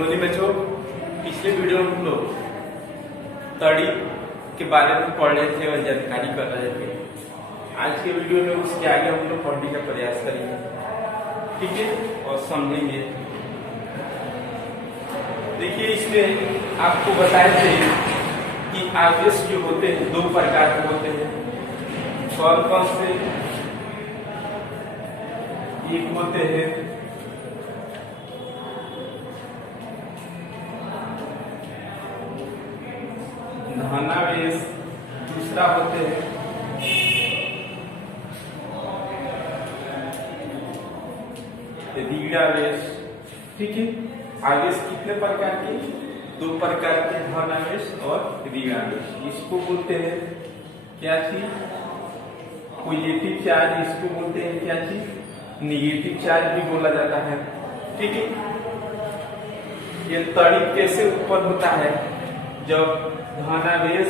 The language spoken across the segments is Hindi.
मोदी बच्चों, पिछले वीडियो में हम लोग तड़ी के बारे में पढ़ रहे थे और जानकारी कर रहे थे। आज के वीडियो में उसके आगे हम लोग पढ़ने का प्रयास करेंगे, ठीक है, और समझेंगे। देखिए, इसमें आपको बताए थे कि आवेश जो होते हैं दो प्रकार के होते हैं। कौन कौन से? एक होते हैं धनावेश, दूसरा होते हैं ऋणावेश। ठीक है, आवेश कितने प्रकार के? दो प्रकार के, धनावेश और ऋणावेश। इसको बोलते हैं क्या चीज? Positive charge. इसको बोलते हैं क्या चीज? निगेटिव चार्ज भी बोला जाता है। ठीक है, ये तड़ी कैसे उत्पन्न होता है? जब धनावेश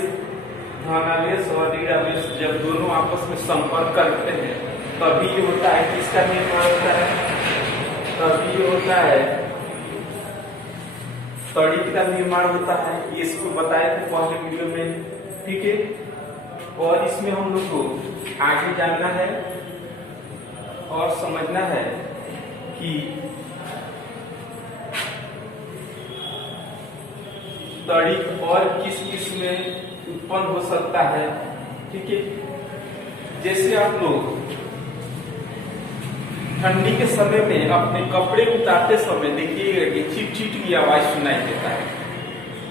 और ऋणावेश जब दोनों आपस में संपर्क करते हैं तभी ये होता है। किसका निर्माण होता है? तभी होता है तड़ी का निर्माण होता है। ये इसको बताए थे पहले वीडियो में। ठीक है, और इसमें हम लोग को आगे जानना है और समझना है कि तड़ी और किस किस में उत्पन्न हो सकता है। ठीक है, जैसे आप लोग ठंडी के समय में अपने कपड़े उतारते समय देखिएगा कि चिट चिट की आवाज सुनाई देता है।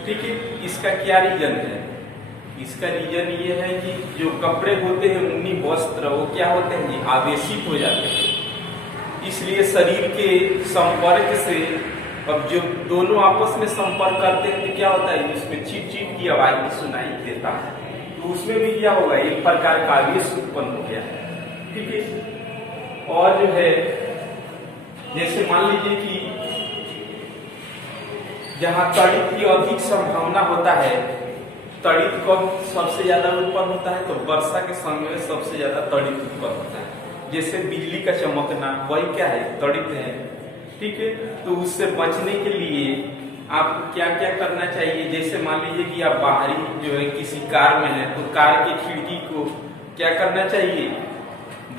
ठीक है, इसका क्या रीजन है? इसका रीजन ये है कि जो कपड़े होते हैं, ऊनी वस्त्र, वो क्या होते हैं? आवेशित हो जाते हैं। इसलिए शरीर के संपर्क से अब जो दोनों आपस में संपर्क करते हैं तो क्या होता है? उसमें चीट चीट की आवाज भी सुनाई देता है। तो उसमें भी क्या होगा? एक प्रकार का आवेश उत्पन्न हो गया। ठीक है, और जो है जैसे मान लीजिए कि जहां तड़ित की अधिक संभावना होता है, तड़ित कब सबसे ज्यादा उत्पन्न होता है? तो वर्षा के समय में सबसे ज्यादा तड़ित उत्पन्न होता है। जैसे बिजली का चमकना, वही क्या है? तड़ित है। ठीक है, तो उससे बचने के लिए आपको क्या क्या करना चाहिए? जैसे मान लीजिए कि आप बाहरी जो है किसी कार में है, तो कार की खिड़की को क्या करना चाहिए?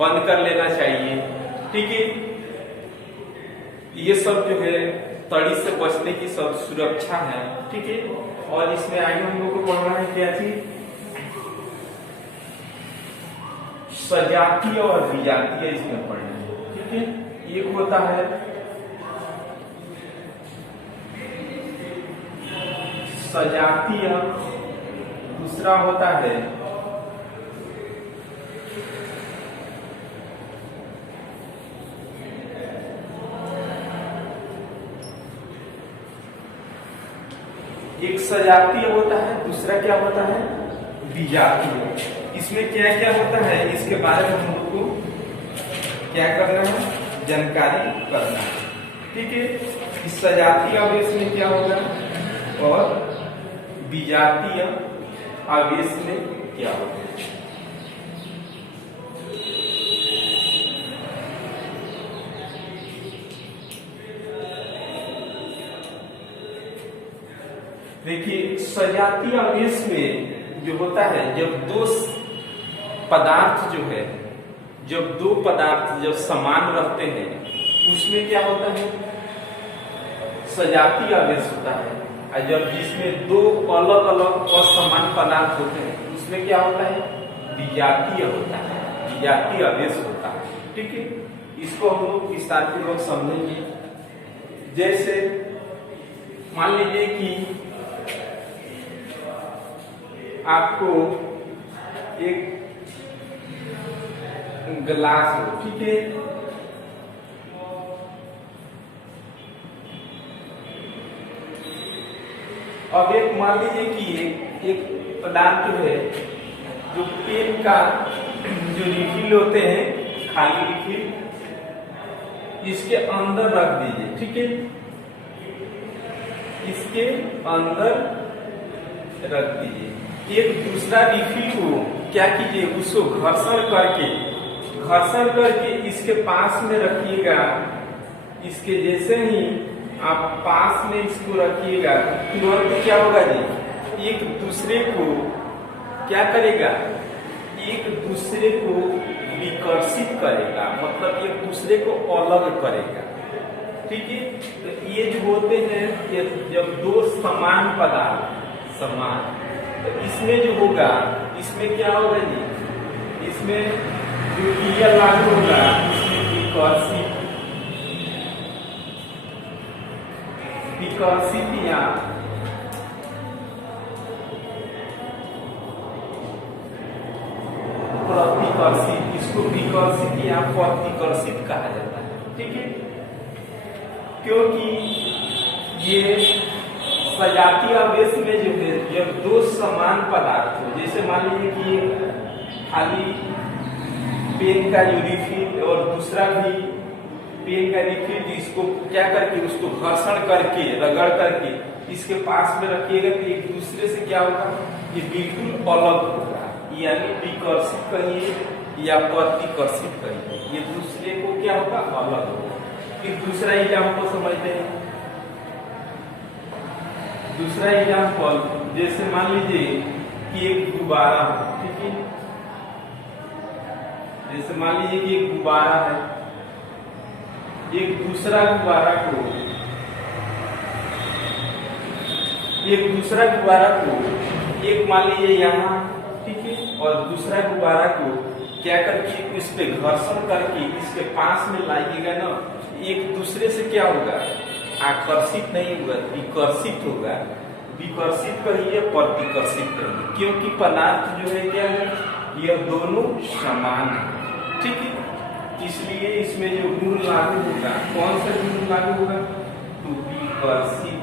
बंद कर लेना चाहिए। ठीक है, ये सब जो है तड़ी से बचने की सब सुरक्षा है। ठीक है, और इसमें आगे हम लोग को पढ़ना है क्या चीज? सजातीय और विजातीय इसमें पढ़ना है। ठीक है, एक होता है सजातीय, दूसरा होता है एक सजातीय होता है, दूसरा क्या होता है? विजातीय। इसमें क्या क्या होता है इसके बारे में हम लोग को क्या करना है? जानकारी करना है। ठीक है, इस सजातीय आवेश में क्या होगा और विजातीय आवेश में क्या होगा? देखिए, सजातीय आवेश में जो होता है, जब दो पदार्थ जो है, जब दो पदार्थ जब समान रहते हैं, उसमें क्या होता है? सजातीय आवेश होता है। और जब जिसमें दो अलग अलग असमान पदार्थ होते हैं, उसमें क्या होता है? विजातीय होता है, विजातीय आवेश होता है। ठीक है, इसको हम लोग विस्तारपूर्वक समझेंगे। जैसे मान लीजिए कि आपको एक गिलास हो, ठीक है, अब एक मान लीजिए कि एक पदार्थ जो है, जो पेन का जो रिफिल होते हैं, खाली रिफिल, इसके अंदर रख दीजिए। ठीक है, इसके अंदर रख दीजिए। एक दूसरा रिफिल को क्या कीजिए? उसको घर्षण करके इसके पास में रखिएगा। इसके जैसे ही आप पास में इसको रखिएगा तुरंत क्या होगा जी, एक दूसरे को क्या करेगा, एक दूसरे को विकर्षित करेगा, मतलब एक दूसरे को अलग करेगा। ठीक है, तो ये जो होते हैं ये जब दो समान पदार्थ समान, तो इसमें जो होगा इसमें क्या होगा जी, इसमें जो क्रिया लागू होगा इसमें विकर्षित या प्रतिकर्षित, इसको विकर्षित या प्रतिकर्षित कहा जाता है। ठीक है, क्योंकि ये सजातीय आवेश में जो है जब दो समान पदार्थ हो, जैसे मान लीजिए कि खाली पेन का जो रिफिल और दूसरा भी पेन का रिफिल, इसको क्या करके उसको घर्षण करके रगड़ करके इसके पास में रखिएगा तो एक दूसरे से क्या होगा, ये बिल्कुल अलग होगा, यानी विकर्षित करिए या प्रतिकर्षित करिए, ये दूसरे को क्या होगा, अलग होगा। फिर दूसरा एग्जाम्पल समझते हैं। दूसरा एग्जाम्पल जैसे मान लीजिए कि एक गुब्बारा है। ठीक है, जैसे मान लीजिए कि एक गुब्बारा है, एक दूसरा गुब्बारा को एक मान लीजिए यहाँ, ठीक है, और दूसरा गुब्बारा को क्या करके इस पे घर्षण करके इसके पास में लाइएगा ना, एक दूसरे से क्या होगा, आकर्षित नहीं होगा, विकर्षित होगा। विकर्षित कहिए, प्रतिकर्षित कहिए, क्योंकि पदार्थ जो है क्या है, यह दोनों समान है। ठीक है, इसलिए इसमें जो गुण लागू होगा, कौन सा गुण लागू होगा, तो विकर्षित,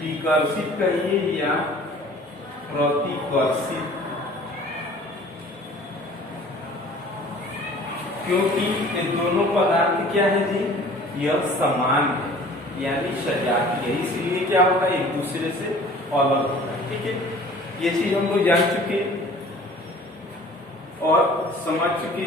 विकर्षित कहिए या प्रतिकर्षित, क्योंकि ये दोनों पदार्थ क्या है जी, यह समान है, यानी सजातीय है, इसलिए क्या होगा, एक दूसरे से अलग होगा। ठीक है, ये चीज हम लोग जान चुके और समझ चुके।